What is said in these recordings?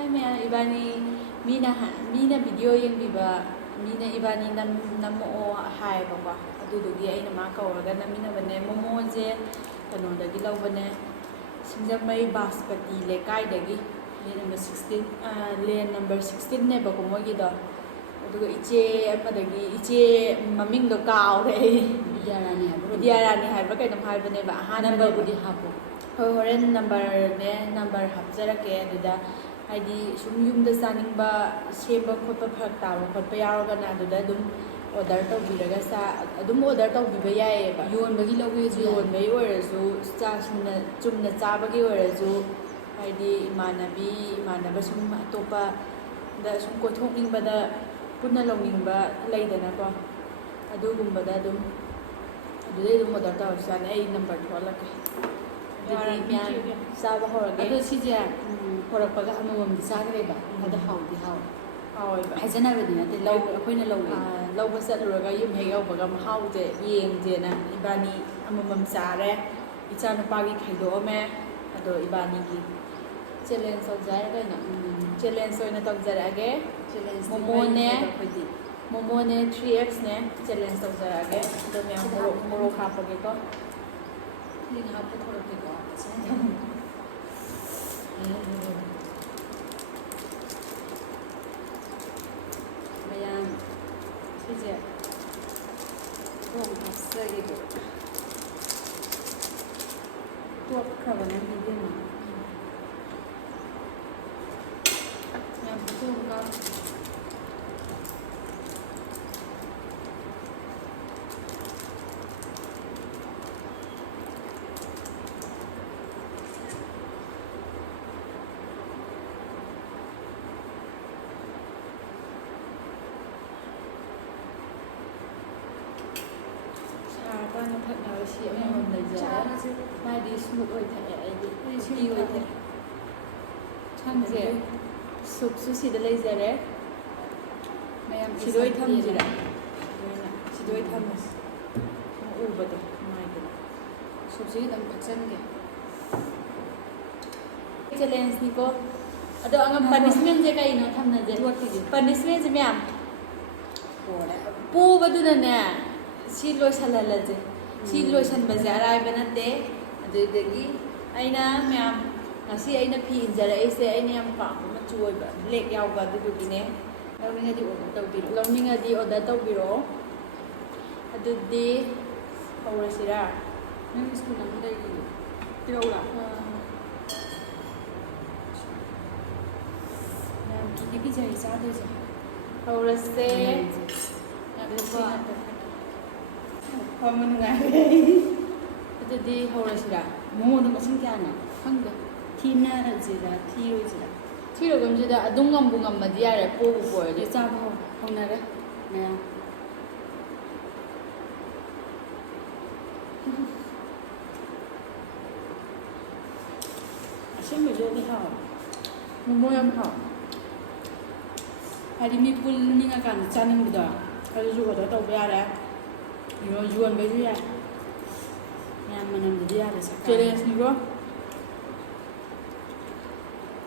Hai mẹ ibani mina video yang biba mina ibani namo hai baba adudugi aina ma kauraga namina bane momo je kanodagi lawbane Singjamai Baspati Lekai lane number 16 lane number 16 ne bako mogi do aduga iche amadagi iche maming do kaure Vidyarani haiba kainam haibane ba number budi hapo horen number hapjarake aduda haidi sum yumda chaningba semba khotpa phak tawa khotpa yarogana aduda adum order tawbiraga sa adum order tawbiba yae ba yonbagi lawge ju yonbai orasu cha sumna chumna chabagi orasu haidi imanaba sum atopa da sum kothokningba da punna lawningba leidana ko adugumbada adum adudai adum order tawsana ai number tholake Saba horage. Ado sije horakpaga amamamdi sagreba. Ado hawdi haw. Hawaiba. Hajana badina te law akoina lawwe. Lawba satluraga yum heg yawbaga mahawje yengjena ibani amamam sare. Icha nupagi khaidoame ado ibani gi challenge tawjaraga na challenge oina tawjarage. Momo ne 3x ne challenge tawjarage. Ado myam morok hapage ko. Ling hapo khorake ko. Mayam sije rom hapsage ko. Tuak khabana bidena. Mayam betul ka. Kana thakna si amam leja madi smooth oi thak ai di sweet oi thak changje soup su si da lejare mayam sidoi thamjira sidoi thamas ubado mai da Subsi dam pachange. challenge ni ko ado angam punishment je kai no thamna je punishment je myam po baduna ne si loisalalaje si loisanbaje araiba nate adudagi aina myam ngasi aina phi injara aise aina yam paam machu oiba black yawba adudugine lawningadi order tawbiro adudi hawrasira Nang school nang dai tirawla. myam Kiki jai sa do ja. hawrase adudi hawrasira Momo dum asing kyana. Khangda. Thina jira thiro jira. thirogamjida adungam bungam madiyare po bu Ye boyde chaba ho honare. Na. Asim me lo ni ha. momo yam ha Hari mi pul ni nga kan chaning bida. adiju order tawba yare Yuan ba ju ya. Ya manam bida ya sa. challenge ni ko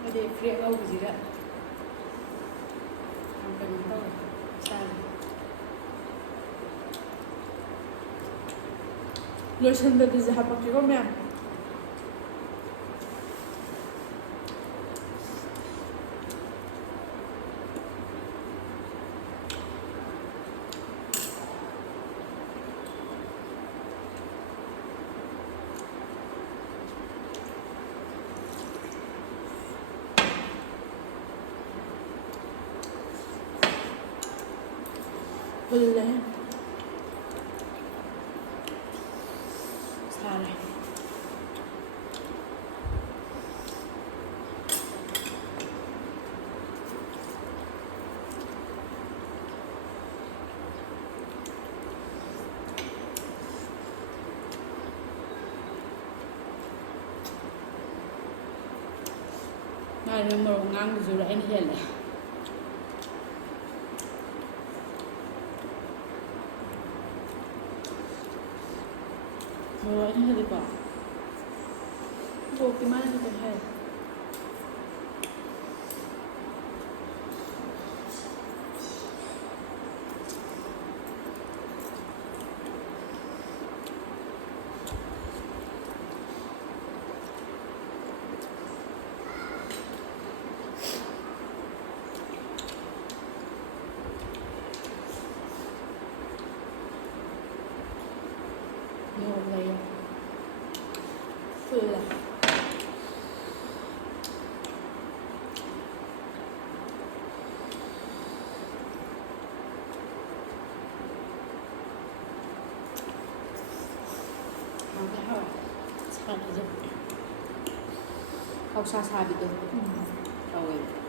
Ade free au jira. Ang kan to. Sal. loisanbadi je hapake ko myam Boleh. Salah. Nah, nomor ngang jura ini hele. Rồi anh hơi bỏ. Cô cái máy nó phải hay. ꯑꯣꯛꯁꯥ ꯁꯥꯕꯤꯗꯣ ꯇꯧꯋꯦꯕ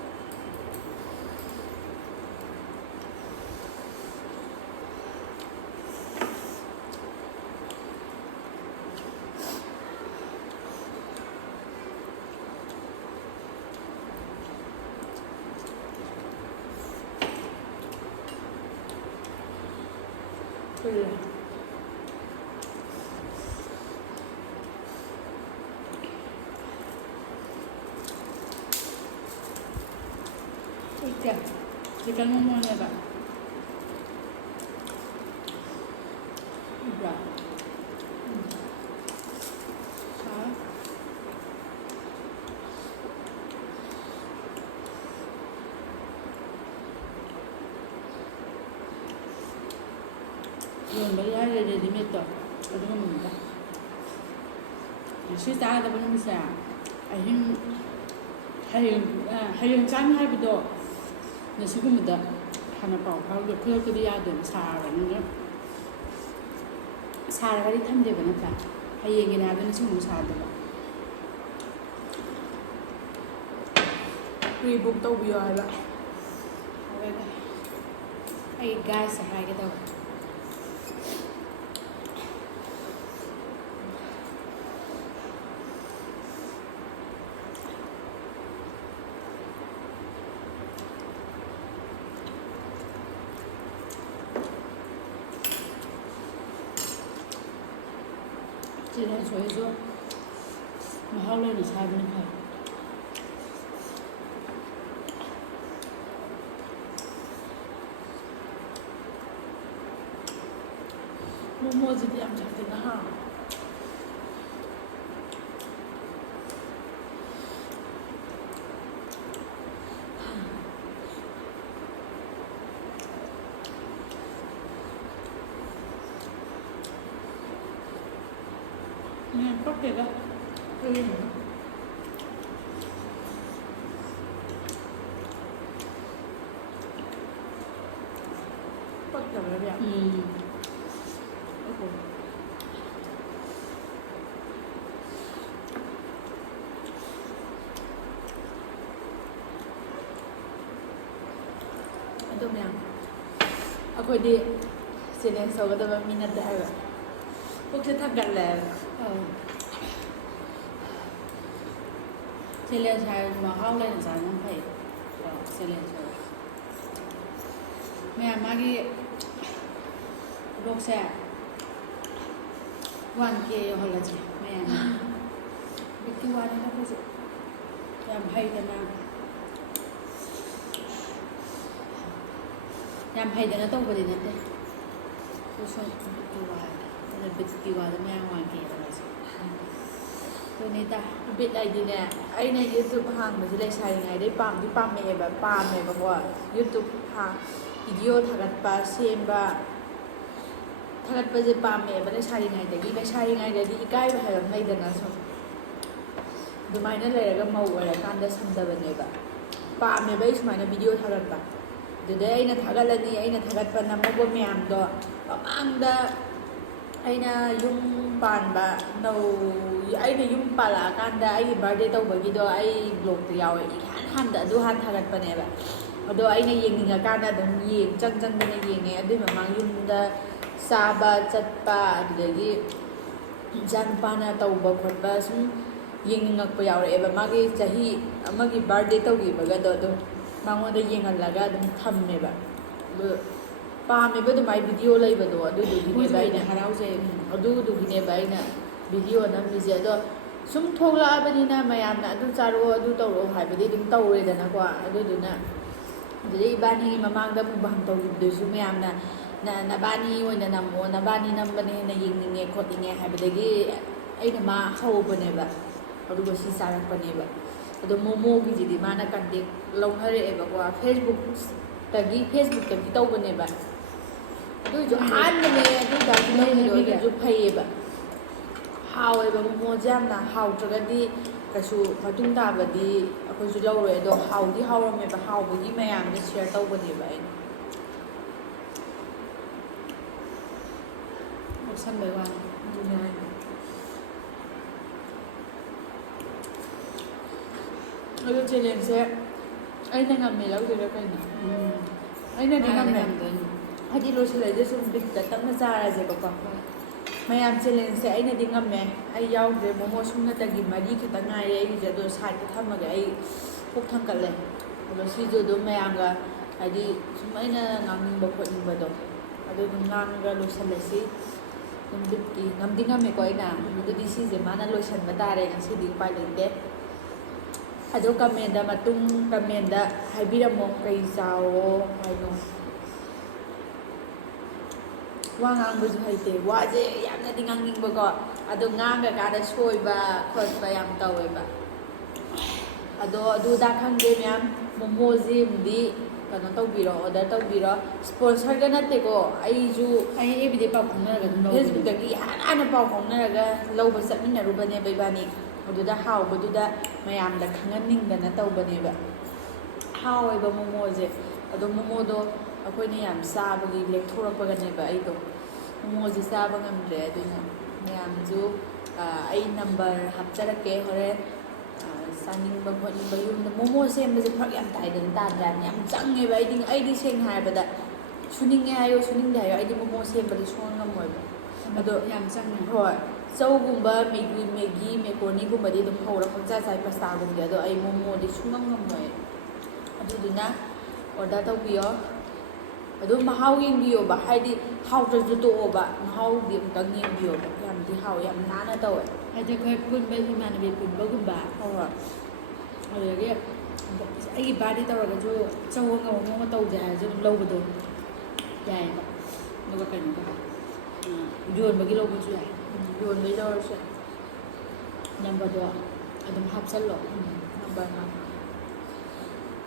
그래. 이렇게 chicken momo 해봐. 이봐. 자. 이건 머리 하려야 되면 어디가 실사하다 보면 hariyung ꯆꯥꯅꯤ ꯍꯥꯏꯕꯗꯣ ꯉꯁꯤꯒꯨꯝꯕꯗ ꯍꯥꯟꯅ ꯄꯥꯎ ꯐꯥꯎꯗꯣ ꯈꯨꯗꯛꯇꯗꯤ ꯌꯥꯗꯦꯕ ꯁꯥꯔꯒꯗꯤ ꯊꯝꯗꯦꯕ ꯅꯠꯇ꯭ꯔꯥ ꯍꯌꯦꯡꯒꯤꯅꯦ ꯍꯥꯏꯕꯗ ꯉꯁꯤꯒꯨꯝꯕ ꯁꯥꯗꯕ 프리북ꯇꯧꯕꯤꯌꯣ ꯍꯥꯏꯕ ꯑꯩ ꯒꯥꯏꯁ ꯍꯥꯏꯒꯦ ꯇꯧꯕ ꯆꯤꯜꯍꯟ ꯁꯣꯏꯁꯨ ꯃꯍꯥꯎ ꯂꯩꯅ ꯁꯥꯕꯅ ꯐꯩ 모모지도 양 잘 되나 하. 빡대가 빡대가 아이고 ꯑꯗꯨꯝ ꯑꯩꯈꯣꯏꯗꯤ ꯆꯦꯂꯦꯟꯖ ꯇꯧꯒꯗꯕ ꯃꯤ ꯅꯠꯇꯦ ꯍꯥꯏꯕ ꯄꯨꯛꯁꯦ ꯊꯛꯒꯠꯂꯦꯕ ꯆꯦꯂꯦꯟꯖ ꯍꯥꯏꯔꯁꯨ ꯃꯍꯥꯎ ꯂꯩꯅ ꯆꯥꯕꯅ ꯐꯩ ꯆꯦꯂꯦꯟꯖ ꯑꯣꯏꯔꯁꯨ ꯃꯌꯥꯝ ꯃꯥꯒꯤ ꯊꯕꯛꯁꯦ 1K ꯌꯧꯍꯜꯂꯁꯤ ꯃꯌꯥꯝ ꯕꯤꯛꯀꯤ ꯋꯥꯅꯤꯅ ꯑꯩꯈꯣꯏꯁꯨ ꯌꯥꯝ ꯍꯩꯗꯅ ꯇꯧꯕꯗꯤ ꯅꯠꯇꯦ ꯑꯩꯈꯣꯏꯁꯨ ꯕꯤꯛꯀꯤ ꯋꯥꯅꯤ ꯑꯗꯨꯅ ꯕꯤꯛꯀꯤ ꯋꯥꯗ ꯃꯌꯥꯝ 1K ꯌꯧꯍꯜꯂꯁꯤ ꯑꯗꯨꯅꯤꯗ ꯕꯤꯠ ꯍꯥꯏꯗꯤꯅꯦ ꯑꯩꯅ ꯌꯨꯇ꯭ꯌꯨꯕ ꯍꯥꯡꯕꯁꯦ ꯂꯩꯁꯥꯔꯤꯉꯩꯗꯩ ꯄꯥꯝꯃꯦꯕꯀꯣ ꯌꯨꯇ꯭ꯌꯨꯕ ꯚꯤꯗꯤꯑꯣ ꯊꯥꯒꯠꯄ ꯁꯦꯝꯕ ꯊꯥꯒꯠꯄꯁꯦ ꯄꯥꯝꯃꯦꯕ ꯂꯩꯁꯥꯔꯤꯉꯩꯗꯗꯤ ꯏꯀꯥꯏꯕ ꯍꯥꯏꯕ ꯑꯃ ꯂꯩꯗꯅ ꯁꯨꯝ ꯑꯗꯨꯃꯥꯏꯅ ꯂꯩꯔꯒ ꯃꯧ ꯑꯣꯏꯔꯀꯥꯟꯗ ꯁꯝꯗꯕꯅꯦꯕ ꯄꯥꯝꯃꯦꯕ ꯑꯩ ꯁꯨꯃꯥꯏꯅ ꯚꯤꯗꯤꯑꯣ ꯊꯥꯒꯠꯄ ꯑꯗꯨꯗꯩ ꯑꯩꯅ ꯊꯥꯒꯠꯂꯅꯤ ꯑꯩꯅ ꯊꯥꯒꯠꯄ ꯅꯝꯍꯧꯕ ꯃꯌꯥꯝꯗꯣ ꯃꯃꯥꯡꯗ ꯑꯩꯅ ꯌꯨꯝ ꯄꯥꯟꯕ ꯑꯩꯅ ꯌꯨꯝ ꯄꯥꯜꯂꯛꯑꯀꯥꯟꯗ ꯑꯩꯒꯤ ꯕꯥꯔꯗꯦ ꯇꯧꯕꯒꯤꯗꯣ ꯑꯩ ꯕ꯭ꯂꯣꯛꯇ ꯌꯥꯎꯋꯦ ꯑꯗꯨ ꯍꯥꯟꯅ ꯊꯥꯒꯠꯄꯅꯦꯕ ꯑꯗꯣ ꯑꯩꯅ ꯌꯦꯡꯅꯤꯡꯉꯀꯥꯟꯗ ꯑꯗꯨꯝ ꯆꯪꯗꯅ ꯌꯦꯡꯉꯦ ꯑꯗꯨꯏ ꯃꯃꯥꯡ ꯌꯨꯝꯗ ꯆꯥꯕ ꯆꯠꯄ ꯑꯗꯨꯗꯒꯤ ꯏꯆꯥꯅꯨꯄꯥꯅ ꯇꯧꯕ ꯈꯣꯠꯄ ꯁꯨꯝ ꯌꯦꯡꯅꯤꯡꯉꯛꯄ ꯌꯥꯎꯔꯛꯑꯦꯕ ꯃꯥꯒꯤ ꯆꯍꯤ ꯑꯃꯒꯤ ꯕꯥꯔꯗꯦ ꯇꯧꯈꯤꯕꯒꯗꯣ ꯑꯗꯨꯝ ꯃꯉꯣꯟꯗ ꯌꯦꯡꯍꯜꯂꯒ ꯑꯗꯨꯝ ꯊꯝꯃꯦꯕ ꯑꯗꯨ ꯄꯥꯝꯃꯦꯕ ꯑꯗꯨꯃꯥꯏꯅ ꯚꯤꯗꯤꯑꯣ ꯂꯩꯕꯗꯣ ꯑꯗꯨꯗꯨꯒꯤꯅꯦꯕ ꯑꯩꯅ ꯍꯔꯥꯎꯖꯩ ꯑꯗꯨꯗꯨꯒꯤꯅꯦꯕ ꯑꯩꯅ ꯚꯤꯗꯤꯑꯣ ꯅꯝꯃꯤꯁꯦ ꯑꯗꯣ ꯁꯨꯝ ꯊꯣꯛꯂꯛꯑꯕꯅꯤ나 ꯃꯌꯥꯝꯅ ꯑꯗꯨ ꯆꯥꯔꯛꯑꯣ ꯑꯗꯨ ꯇꯧꯔꯛꯑꯣ ꯍꯥꯏꯕꯗꯤ ꯑꯗꯨꯝ ꯇꯧꯔꯦꯗꯅꯀꯣ ꯑꯗꯨꯗꯨꯅ ꯑꯗꯨꯗꯩ ꯏꯕꯥꯅꯤ ꯃꯃꯥꯡꯗ ꯃꯨꯛꯕꯥꯡ ꯇꯧꯈꯤꯕꯗꯨꯁꯨ ꯃꯌꯥꯝꯅ ꯅꯕꯥꯅꯤ ꯑꯣꯏꯅ ꯅꯝꯃꯣ ꯅꯕꯥꯅꯤ ꯅꯝꯕꯅ ꯍꯦꯟꯅ ꯌꯦꯡꯅꯤꯡꯉꯦ ꯈꯣꯠꯅꯤꯡꯉꯦ ꯍꯥꯏꯕꯗꯒꯤ ꯑꯩꯅ ꯃꯥ ꯍꯧꯕꯅꯦꯕ ꯑꯗꯨꯒ ꯁꯤ ꯆꯥꯔꯛꯄꯅꯦꯕ ꯑꯗꯣ ꯃꯣꯃꯣꯒꯤꯁꯤꯗꯤ ꯃꯥꯅ ꯀꯟꯇꯦꯛ ꯂꯧꯅꯔꯛꯑꯦꯕꯀꯣ ꯐꯦꯁꯕꯨꯛꯇꯒꯤ ꯇꯧꯕꯅꯦꯕ ꯑꯗꯨꯏꯁꯨ ꯑꯍꯥꯟꯕꯅꯦ ꯑꯗꯨꯏꯇꯥꯔꯁꯨ ꯂꯧꯔꯤꯗꯣ ꯑꯗꯨꯁꯨ ꯐꯩꯌꯦꯕ ꯍꯥꯎꯋꯦꯕ ꯃꯣꯃꯣꯁꯦ ꯌꯥꯝꯅ ꯍꯥꯎꯇ꯭ꯔꯒꯗꯤ ꯀꯩꯁꯨ ꯃꯇꯨꯡ ꯇꯥꯕꯗꯤ ꯑꯩꯈꯣꯏꯁꯨ ꯂꯧꯔꯣꯏ ꯑꯗꯣ ꯍꯥꯎꯗꯤ ꯍꯥꯎꯔꯝꯃꯦꯕ ꯍꯥꯎꯕꯒꯤ ꯃꯌꯥꯝꯗ ꯁꯤꯌꯔ ꯇꯧꯕꯅꯦꯕ ꯑꯩꯅ ꯂꯧꯁꯟꯕꯩ ꯋꯥꯅꯤ ꯑꯗꯣ ꯆꯦꯂꯦꯟꯖꯁꯦ ꯑꯩꯅ ꯉꯝꯃꯦ ꯂꯧꯗꯣꯏꯔꯥ ꯀꯩꯅꯣ ꯑꯩꯅꯗꯤ ꯉꯝꯃꯦ ꯍꯥꯏꯗꯤ ꯂꯣꯏꯁꯤꯜꯂꯛꯏꯁꯦ ꯁꯨꯝ ꯕꯤꯠꯇ ꯇꯞꯅ ꯆꯥꯔꯁꯦꯕꯀꯣ ꯃꯌꯥꯝ ꯆꯦꯂꯦꯟꯖꯁꯦ ꯑꯩꯅꯗꯤ ꯉꯝꯃꯦ ꯑꯩ ꯌꯥꯎꯗ꯭ꯔꯦ ꯃꯣꯃꯣ ꯁꯨꯡꯅꯇꯒꯤ 4 ꯈꯛꯇꯪ ꯉꯥꯏꯔꯦ ꯑꯩꯒꯤꯁꯦ ꯑꯗꯣ ꯁꯥꯏꯗꯇ ꯊꯝꯃꯒꯦ ꯑꯩ ꯄꯨꯛ ꯊꯟꯀꯠꯂꯦ ꯑꯗꯣ ꯁꯤꯁꯨ ꯑꯗꯨꯝ ꯃꯌꯥꯝꯒ ꯍꯥꯏꯗꯤ ꯁꯨꯝ ꯑꯩꯅ ꯉꯥꯡꯅꯤꯡꯕ ꯈꯣꯠꯅꯤꯡꯕꯗꯣ ꯑꯗꯨ ꯑꯗꯨꯝ ꯉꯥꯡꯉꯒ ꯂꯣꯏꯁꯤꯜꯂꯁꯤ ꯑꯗꯨꯝ ꯕꯤꯠꯀꯤ ꯉꯝꯗꯤ ꯉꯝꯃꯦꯀꯣ ꯑꯩꯅ ꯑꯗꯨꯗꯤ ꯁꯤꯁꯦ ꯃꯥꯅ ꯂꯣꯏꯁꯤꯟꯕ ꯇꯥꯔꯦ ꯉꯁꯤꯗꯤ ꯎꯄꯥꯏ ꯂꯩꯇꯦ ꯑꯗꯣ ꯀꯃꯦꯟꯗ ꯍꯥꯏꯕꯤꯔꯝꯃꯣ ꯀꯩ ꯆꯥꯎꯋꯣ ꯍꯥꯏꯅꯣ ꯋꯥ ꯉꯥꯡꯕꯁꯨ ꯍꯩꯇꯦ ꯋꯥꯁꯦ ꯌꯥꯝꯅꯗꯤ ꯉꯥꯡꯅꯤꯡꯕꯀꯣ ꯑꯗꯣ ꯉꯥꯡꯉꯀꯥꯟꯗ ꯁꯣꯏꯕ ꯈꯣꯠꯄ ꯌꯥꯝ ꯇꯧꯋꯦꯕ ꯑꯗꯣ ꯑꯗꯨꯗ ꯈꯪꯗꯦ ꯃꯌꯥꯝ ꯃꯣꯃꯣꯁꯤꯕꯨꯗꯤ ꯀꯩꯅꯣ ꯇꯧꯕꯤꯔꯣ ꯑꯣꯔꯗꯔ ꯇꯧꯕꯤꯔꯣ ꯁ꯭ꯄꯣꯟꯁꯔꯒ ꯅꯠꯇꯦꯀꯣ ꯑꯩꯁꯨ ꯑꯩ ꯑꯦꯕꯤꯗꯩ ꯄꯥꯎ ꯐꯥꯎꯅꯔꯒ ꯑꯗꯨꯝ ꯂꯧꯕꯅꯦ ꯐꯦꯁꯕꯨꯛꯇꯒꯤ ꯍꯥꯟꯅ ꯄꯥꯎ ꯐꯥꯎꯅꯔꯒ ꯂꯧꯕ ꯆꯠꯃꯤꯟꯅꯔꯨꯕꯅꯦꯕ ꯏꯕꯥꯅꯤ ꯑꯗꯨꯗ ꯍꯥꯎꯕꯗꯨꯗ ꯃꯌꯥꯝꯗ ꯈꯪꯍꯟꯅꯤꯡꯗꯅ ꯇꯧꯕꯅꯦꯕ ꯍꯥꯎꯋꯦꯕ ꯃꯣꯃꯣꯁꯦ ꯑꯗꯣ ꯃꯣꯃꯣꯗꯣ ꯑꯩꯈꯣꯏꯅ ꯌꯥꯝ ꯆꯥꯕꯒꯤ ꯂꯦꯛꯊꯣꯔꯛꯄꯒꯅꯦꯕ ꯑꯩꯗꯣ ꯃꯣꯃꯣꯁꯦ ꯆꯥꯕ ꯉꯝꯗ꯭ꯔꯦ ꯑꯗꯨꯅ ꯃꯌꯥꯝꯁꯨ ꯑꯩ ꯅꯝꯕꯔ ꯍꯥꯞꯆꯔꯛꯀꯦ ꯍꯣꯔꯦꯟ ꯆꯥꯅꯤꯡꯕ ꯈꯣꯠꯅꯤꯡꯕ ꯌꯨꯝꯗ ꯃꯣꯃꯣ ꯁꯦꯝꯕꯁꯦ ꯐꯔꯛ ꯌꯥꯝ ꯇꯥꯏꯗꯅ ꯇꯥꯗ꯭ꯔꯥꯅ ꯌꯥꯝ ꯆꯪꯉꯦꯕ ꯑꯩꯗꯤ ꯁꯦꯡꯅ ꯍꯥꯏꯔꯕꯗ ꯁꯨꯅꯤꯡꯉꯦ ꯍꯥꯏꯌꯣ ꯁꯨꯅꯤꯡꯗꯦ ꯍꯥꯏꯌꯣ ꯑꯩꯗꯤ ꯃꯣꯃꯣ ꯁꯦꯝꯕꯗꯤ ꯁꯨꯡꯉꯝ ꯉꯝꯃꯣꯏꯕ ꯑꯗꯣ ꯌꯥꯝ ꯆꯪꯉꯦ ꯍꯣꯏ ꯆꯧꯒꯨꯝꯕ ꯃꯦꯒꯤ ꯃꯦꯀ꯭ꯔꯣꯅꯤꯒꯨꯝꯕꯗꯤ ꯑꯗꯨꯝ ꯍꯧꯔ ꯄꯪꯆꯥ ꯆꯥꯏ ꯄꯥꯁꯇꯥꯒꯨꯝꯕꯗꯤ ꯑꯗꯣ ꯑꯩ ꯃꯣꯃꯣꯗꯤ ꯁꯨꯡꯉꯝ ꯉꯝꯃꯣꯏ ꯑꯗꯨꯗꯨꯅ ꯑꯣꯔꯗꯔ ꯇꯧꯕꯤꯌꯣ ꯑꯗꯨꯝ ꯃꯍꯥꯎ ꯌꯦꯡꯕꯤꯌꯣꯕ ꯍꯥꯏꯗꯤ ꯍꯥꯎꯇ꯭ꯔꯁꯨ ꯇꯣꯛꯑꯣꯕ ꯃꯍꯥꯎꯗꯤ ꯑꯃꯨꯛꯇꯪ ꯌꯦꯡꯕꯤꯌꯣꯕ ꯌꯥꯝꯗꯤ ꯍꯥꯎꯋꯦ ꯌꯥꯝ ꯅꯥꯟꯅ ꯇꯧꯋꯦ ꯍꯥꯏꯗꯤ ꯑꯩꯈꯣꯏ ꯄꯨꯟꯕ ꯏꯃꯥꯟꯅꯕꯤ ꯄꯨꯟꯕꯒꯨꯝꯕ ꯍꯣꯏ ꯑꯗꯨꯗꯒꯤ ꯑꯩꯒꯤ ꯕꯥꯔꯗꯦ ꯇꯧꯔꯒꯁꯨ ꯆꯧ ꯑꯃ ꯃꯑꯣꯡ ꯇꯧꯁꯦ ꯍꯥꯏꯔꯁꯨ ꯑꯗꯨꯝ ꯂꯧꯕꯗꯣ ꯌꯥꯏꯑꯕ ꯑꯗꯨꯒ ꯀꯩꯅꯣꯒ ꯌꯣꯟꯕꯒꯤ ꯂꯧꯕꯁꯨ ꯌꯥꯏ ꯌꯣꯟꯕꯩ ꯂꯧꯔꯁꯨ ꯅꯝꯕꯔꯗꯣ ꯑꯗꯨꯝ ꯍꯥꯞꯆꯜꯂꯣ ꯅꯝꯕꯔ ꯍꯥꯞꯄꯣ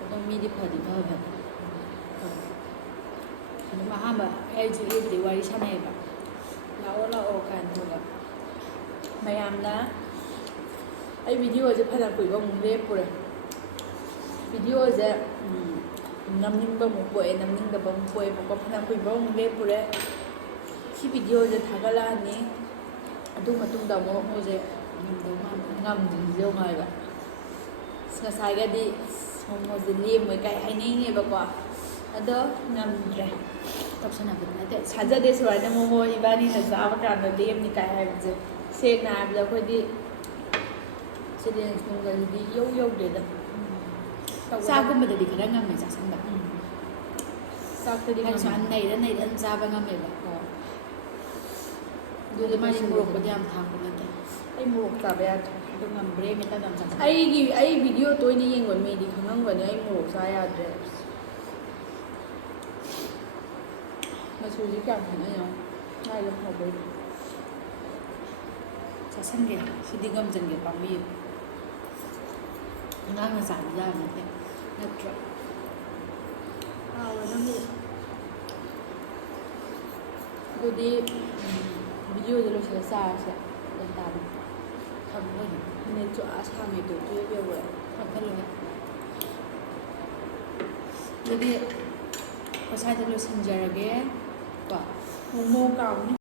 ꯑꯗꯨꯝ ꯃꯤꯗꯤ ꯐꯗꯤ ꯐꯕꯅꯤ ꯑꯗꯨꯝ ꯑꯍꯥꯟꯕ ꯑꯩꯁꯨ ꯑꯦꯕꯗꯤ ꯋꯥꯔꯤ ꯁꯥꯟꯅꯩꯑꯕ ꯂꯥꯛꯑꯣ ꯀꯥꯏꯅ ꯇꯧꯕ ꯃꯌꯥꯝꯅ ꯑꯩ ꯚꯤꯗꯤꯑꯣꯁꯦ ꯐꯅ ꯀꯨꯏꯕ ꯑꯃꯨꯛ ꯂꯦꯞꯄꯨꯔꯦ ꯚꯤꯗꯤꯑꯣꯁꯦ ꯅꯝꯅꯤꯡꯕ ꯑꯃꯨꯛ ꯄꯣꯛꯑꯦ ꯅꯝꯅꯤꯡꯗꯕ ꯑꯃꯨꯛ ꯄꯣꯛꯑꯦꯕꯀꯣ ꯐꯅ ꯀꯨꯏꯕ ꯑꯃꯨꯛ ꯂꯦꯞꯄꯨꯔꯦ ꯁꯤ ꯚꯤꯗꯤꯑꯣꯁꯦ ꯊꯥꯒꯠꯂꯛꯑꯅꯤ ꯑꯗꯨ ꯃꯇꯨꯡꯗ ꯑꯃꯨꯛ ꯃꯣꯏꯁꯦ ꯉꯝꯗꯧ ꯃꯥꯟꯗꯦ ꯉꯝꯗ꯭ꯔꯤꯁꯦ ꯌꯦꯡꯉꯣꯕ ꯉꯁꯥꯏꯒꯗꯤ ꯃꯣꯃꯣꯁꯦ ꯂꯦꯝꯃꯣꯏ ꯀꯥꯏ ꯍꯥꯏꯅꯤꯡꯉꯦꯕꯀꯣ ꯑꯗꯣ ꯉꯝꯗ꯭ꯔꯦ ꯇꯧꯁꯟꯅꯕꯗꯤ ꯅꯠꯇꯦ ꯊꯥꯖꯗꯦ ꯁꯨꯃꯥꯏꯅ ꯃꯣꯃꯣ ꯏꯕꯥꯅꯤꯅ ꯆꯥꯕ ꯀꯥꯟꯗ ꯂꯦꯝꯅꯤ ꯀꯥꯏ ꯍꯥꯏꯕꯁꯦ ꯁꯦꯡꯅ ꯍꯥꯏꯕꯗ ꯑꯩꯈꯣꯏꯗꯤ ꯆꯦꯂꯦꯟꯖ ꯅꯨꯡꯒꯜꯗꯤ ꯌꯧꯗꯦꯗ ꯆꯥꯛꯒꯨꯝꯕꯗꯗꯤ ꯈꯔ ꯉꯝꯃꯦ ꯆꯥꯛꯁꯟꯕ ꯆꯥꯛꯇꯗꯤ ꯍꯥꯏꯗꯤ ꯉꯝꯃꯦ ꯁꯨꯃꯥꯏꯅ ꯅꯩꯔ ꯑꯗꯨꯝ ꯆꯥꯕ ꯉꯝꯃꯦꯕ ꯍꯣꯏ ꯑꯗꯨ ꯃꯥꯗꯤ ꯂꯣꯏꯁꯤꯜꯂꯦꯗꯅ ꯃꯣꯔꯣꯛꯄꯨꯗꯤ ꯌꯥꯝ ꯊꯥꯛꯄ ꯅꯠꯇꯦ ꯑꯩ ꯃꯣꯔꯣꯛ ꯆꯥꯕ ꯌꯥꯗ꯭ꯔꯦ ꯑꯗꯨ ꯉꯝꯕ꯭ꯔꯦ ꯃꯦꯇꯟ ꯌꯥꯝ ꯆꯥꯁꯟꯕ ꯑꯩ ꯚꯤꯗꯤꯑꯣ ꯇꯣꯏꯅ ꯌꯦꯡꯕ ꯃꯤꯗꯤ ꯈꯪꯉꯝꯒꯅꯤ ꯑꯩ ꯃꯣꯔꯣꯛ ꯆꯥ ꯌꯥꯗ꯭ꯔꯦ ꯃꯆꯨꯁꯦ ꯀꯌꯥꯝ ꯈꯦꯠꯅꯩꯅꯣ ꯉꯥꯏꯕ ꯐꯕꯩ ꯆꯥꯁꯟꯒꯦ ꯁꯤꯗꯤ ꯉꯝꯖꯟꯒꯦ ꯄꯥꯝꯕꯤꯌꯨ ꯑꯉꯥꯡꯅ ꯆꯥꯕ ꯌꯥꯕ ꯅꯠꯇꯦ ꯅꯠꯇ꯭ꯔꯣ ꯍꯥꯎꯋꯦ ꯅꯪꯒꯤ ꯑꯗꯨꯗꯤ ꯚꯤꯗꯤꯑꯣꯁꯦ ꯂꯣꯏꯁꯤꯜꯂ ꯆꯥꯔꯁꯦ ꯒ꯭ꯌꯥꯟ ꯇꯥꯅ ꯊꯝꯃꯣ ꯑꯣꯏꯅ ꯃꯤꯅꯤꯠꯁꯨ ꯁꯥꯡꯉꯤꯗꯣ 12 ꯌꯧꯔꯦ ꯀꯛꯊꯠꯂꯣꯍꯦ ꯑꯗꯨꯗꯤ ꯉꯁꯥꯏꯗ ꯂꯣꯏꯁꯤꯟꯖꯔꯒꯦ ꯀꯣ ꯃꯣꯃꯣ ꯀꯥꯎꯅꯤ